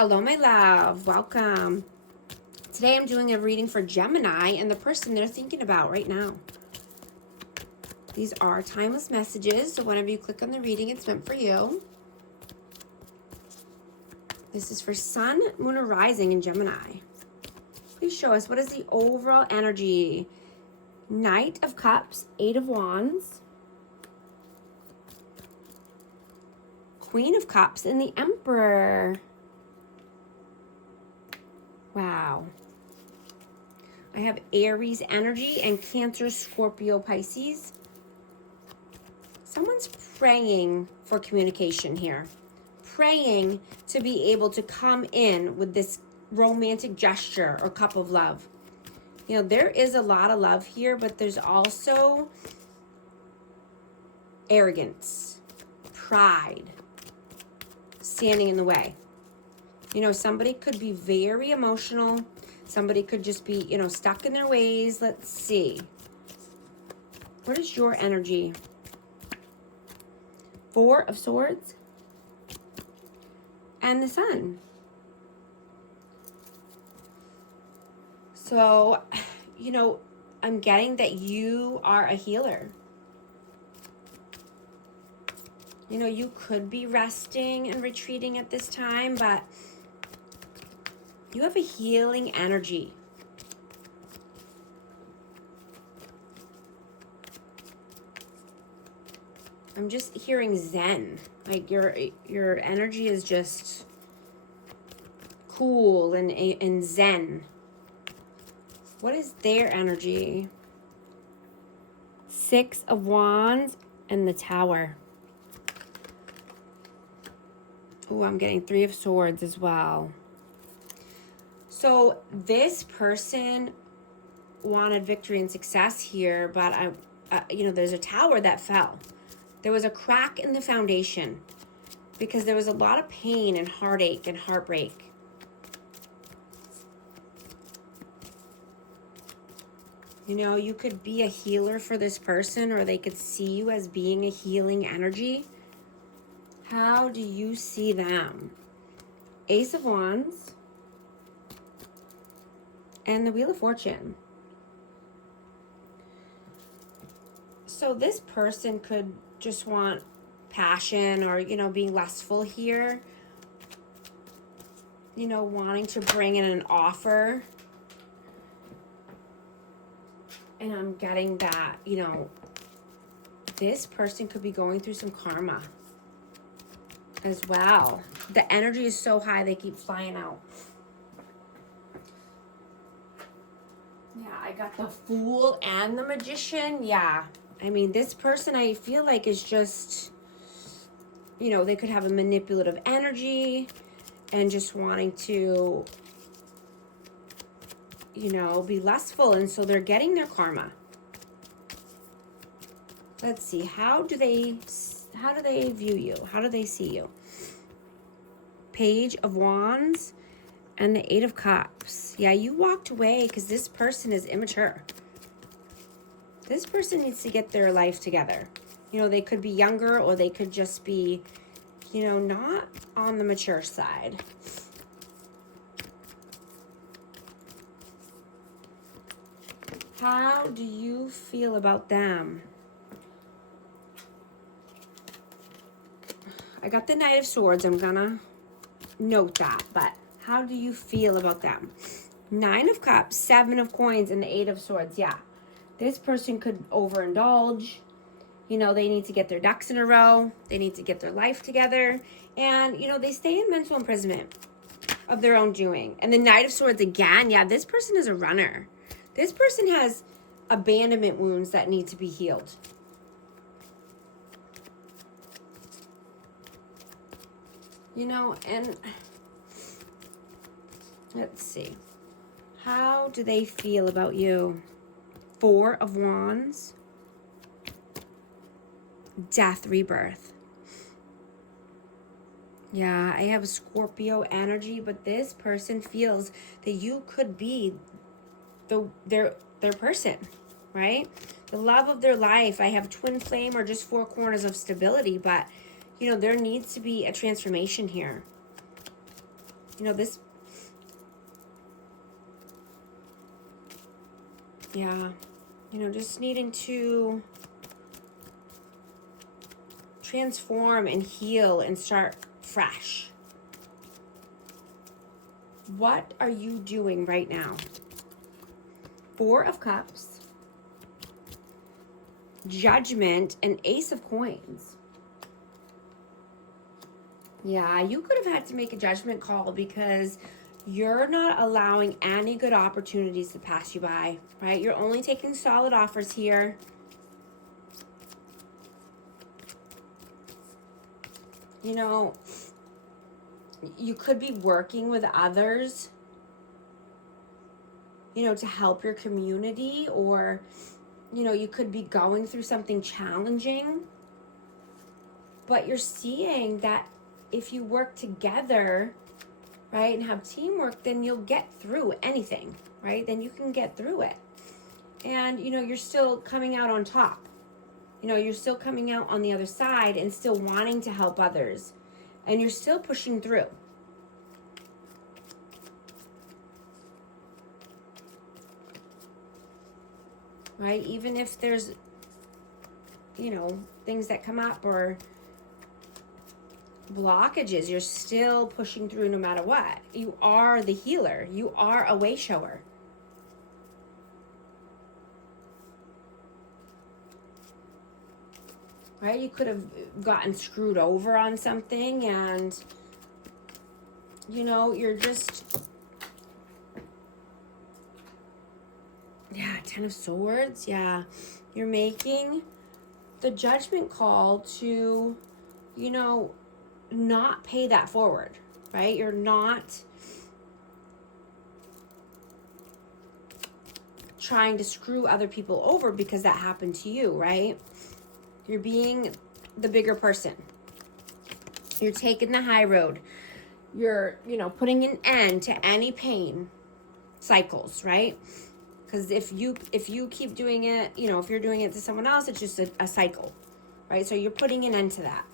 Hello, my love. Welcome. Today I'm doing a reading for Gemini and the person they're thinking about right now. These are timeless messages, so whenever you click on the reading, it's meant for you. This is for Sun, Moon, or Rising in Gemini. Please show us, what is the overall energy? Knight of Cups, Eight of Wands, Queen of Cups, and the Emperor. Wow. I have Aries energy and Cancer, Scorpio, Pisces. Someone's praying for communication here. Praying to be able to come in with this romantic gesture or cup of love. You know, there is a lot of love here, but there's also arrogance, pride, standing in the way. You know, somebody could be very emotional. Somebody could just be, you know, stuck in their ways. Let's see. What is your energy? Four of Swords and the Sun. So, you know, I'm getting that you are a healer. You know, you could be resting and retreating at this time, but you have a healing energy. I'm just hearing Zen. Like your energy is just cool and Zen. What is their energy? Six of Wands and the Tower. Oh, I'm getting Three of Swords as well. So this person wanted victory and success here, but you know, there's a tower that fell. There was a crack in the foundation because there was a lot of pain and heartache and heartbreak. You know, you could be a healer for this person, or they could see you as being a healing energy. How do you see them? Ace of Wands and the Wheel of Fortune. So this person could just want passion, or, you know, being lustful here. You know, wanting to bring in an offer. And I'm getting that, you know, this person could be going through some karma as well. The energy is so high, they keep flying out. Yeah, I got the Fool and the Magician. Yeah. I mean, this person, I feel like, is just, you know, they could have a manipulative energy and just wanting to, you know, be lustful. And so they're getting their karma. Let's see. How do they view you? How do they see you? Page of Wands and the Eight of Cups. Yeah, you walked away because this person is immature. This person needs to get their life together. You know, they could be younger, or they could just be, you know, not on the mature side. How do you feel about them? I got the Knight of Swords. I'm gonna note that, but how do you feel about them? Nine of Cups, Seven of Coins, and the Eight of Swords. Yeah, this person could overindulge. You know, they need to get their ducks in a row. They need to get their life together. And, you know, they stay in mental imprisonment of their own doing. And the Knight of Swords again. Yeah, this person is a runner. This person has abandonment wounds that need to be healed. You know, and let's see. How do they feel about you? Four of Wands. Death, rebirth. Yeah, I have Scorpio energy, but this person feels that you could be their person, right? The love of their life. I have Twinflame, or just four corners of stability, but, you know, there needs to be a transformation here. You know, this, yeah, you know, just needing to transform and heal and start fresh. What are you doing right now? Four of Cups, Judgment, and Ace of Coins. Yeah, you could have had to make a judgment call because you're not allowing any good opportunities to pass you by, right? You're only taking solid offers here. You know, you could be working with others, you know, to help your community, or, you know, you could be going through something challenging. But you're seeing that if you work together, right, and have teamwork, then you'll get through anything, right? Then you can get through it. And, you know, you're still coming out on top. You know, you're still coming out on the other side and still wanting to help others. And you're still pushing through. Right? Even if there's, you know, things that come up or blockages, you're still pushing through no matter what. You are the healer. You are a way shower. Right? You could have gotten screwed over on something and, you know, you're just, yeah, Ten of Swords. Yeah, you're making the judgment call to, you know, not pay that forward, right? You're not trying to screw other people over because that happened to you, right? You're being the bigger person. You're taking the high road. You're, you know, putting an end to any pain cycles, right? Because if you keep doing it, you know, if you're doing it to someone else, it's just a cycle, right? So you're putting an end to that.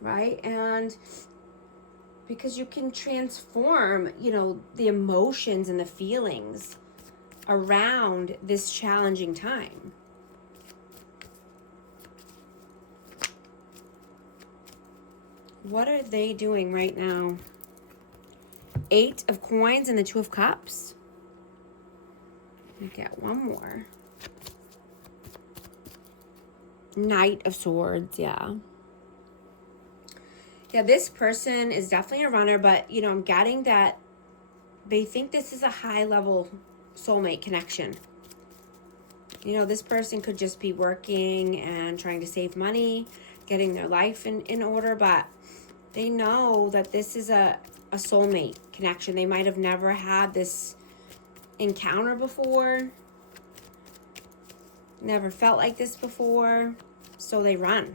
Right? And because you can transform, you know, the emotions and the feelings around this challenging time. What are they doing right now? Eight of Coins and the Two of Cups. Let me get one more. Knight of Swords, yeah. Yeah, this person is definitely a runner, but, you know, I'm getting that they think this is a high-level soulmate connection. You know, this person could just be working and trying to save money, getting their life in order, but they know that this is a soulmate connection. They might have never had this encounter before, never felt like this before, so they run,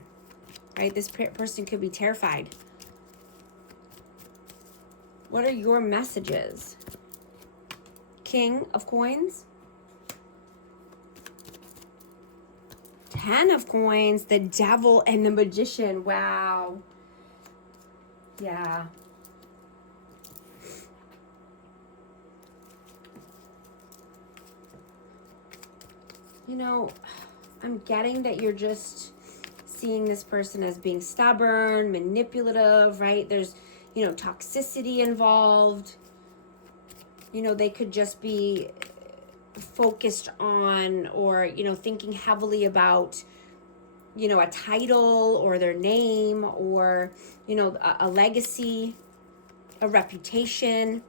right? This person could be terrified. What are your messages? King of Coins. Ten of Coins, the Devil, and the Magician. Wow. Yeah. You know, I'm getting that you're just seeing this person as being stubborn, manipulative, right? There's, you know, toxicity involved. You know, they could just be focused on, or, you know, thinking heavily about, you know, a title or their name, or, you know, a legacy, a reputation,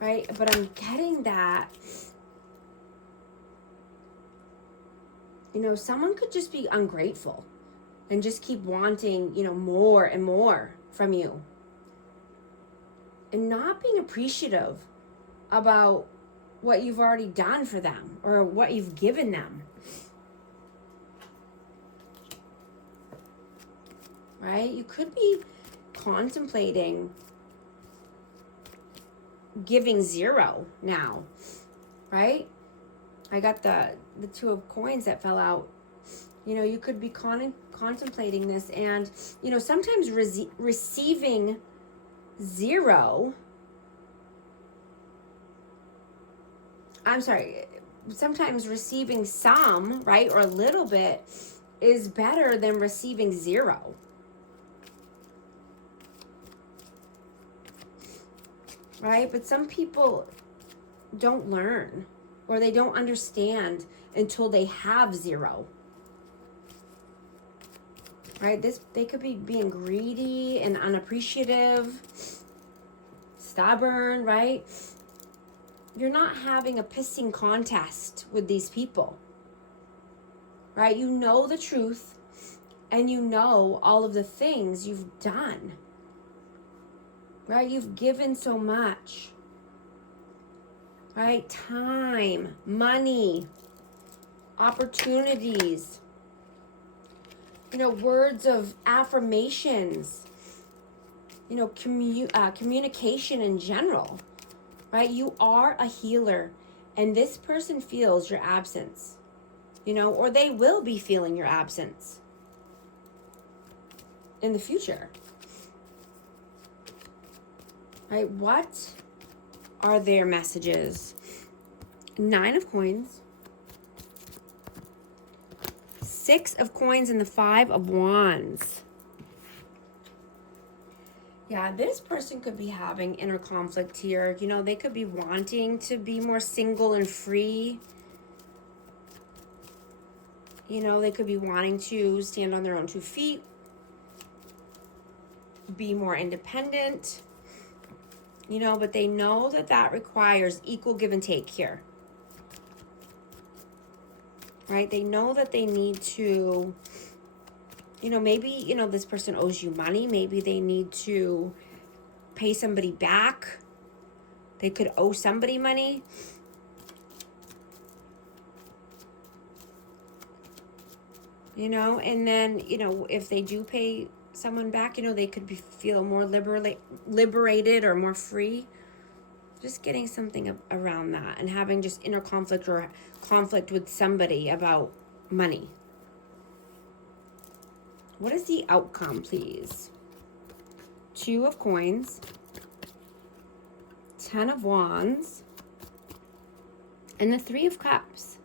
right? But I'm getting that, you know, someone could just be ungrateful and just keep wanting, you know, more and more from you, and not being appreciative about what you've already done for them or what you've given them. Right? You could be contemplating giving zero now, right? I got the Two of Coins that fell out. You know, you could be contemplating this, and, you know, sometimes receiving 0, sometimes receiving some, right, or a little bit is better than receiving 0. Right? But some people don't learn, or they don't understand until they have 0. Right? They could be being greedy and unappreciative, stubborn, right? You're not having a pissing contest with these people. Right? You know the truth, and you know all of the things you've done. Right? You've given so much. Right? Time, money, opportunities, you know, words of affirmations, you know, communication in general, right? You are a healer, and this person feels your absence, you know, or they will be feeling your absence in the future. Right? What are their messages? 9 of coins, 6 of coins, and the 5 of wands. Yeah, this person could be having inner conflict here. You know, they could be wanting to be more single and free. You know, they could be wanting to stand on their own 2 feet, be more independent. You know, but they know that that requires equal give and take here. Right? They know that they need to, you know, maybe, you know, this person owes you money. Maybe they need to pay somebody back. They could owe somebody money. You know, and then, you know, if they do pay someone back, you know, they could feel more liberated or more free. Just getting something around that, and having just inner conflict or conflict with somebody about money. What is the outcome, please? 2 of coins, 10 of wands, and the 3 of cups.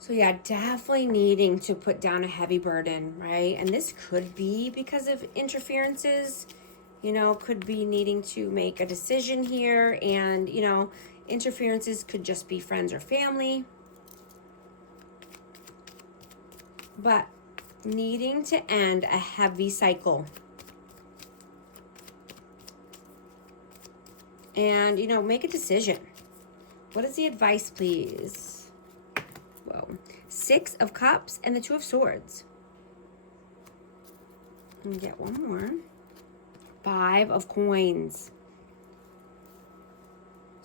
So yeah, definitely needing to put down a heavy burden, right? And this could be because of interferences, you know, could be needing to make a decision here. And, you know, interferences could just be friends or family. But needing to end a heavy cycle. And, you know, make a decision. What is the advice, please? Whoa. 6 of cups and the 2 of swords. And get one more. 5 of coins.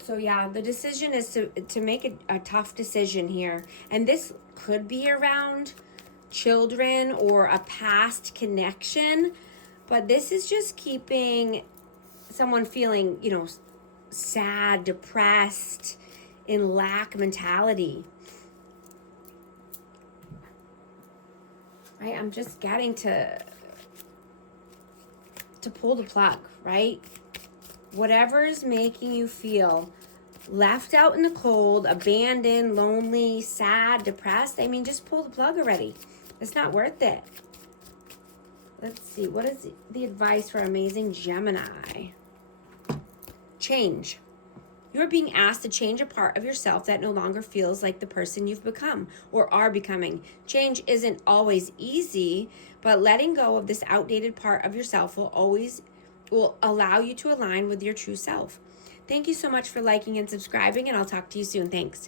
So yeah, the decision is to make a tough decision here. And this could be around children or a past connection. But this is just keeping someone feeling, you know, sad, depressed, in lack mentality. Right? I'm just getting to pull the plug, right? Whatever is making you feel left out in the cold, abandoned, lonely, sad, depressed, I mean, just pull the plug already. It's not worth it. Let's see. What is the advice for amazing Gemini? Change. You're being asked to change a part of yourself that no longer feels like the person you've become or are becoming. Change isn't always easy, but letting go of this outdated part of yourself will allow you to align with your true self. Thank you so much for liking and subscribing, and I'll talk to you soon. Thanks.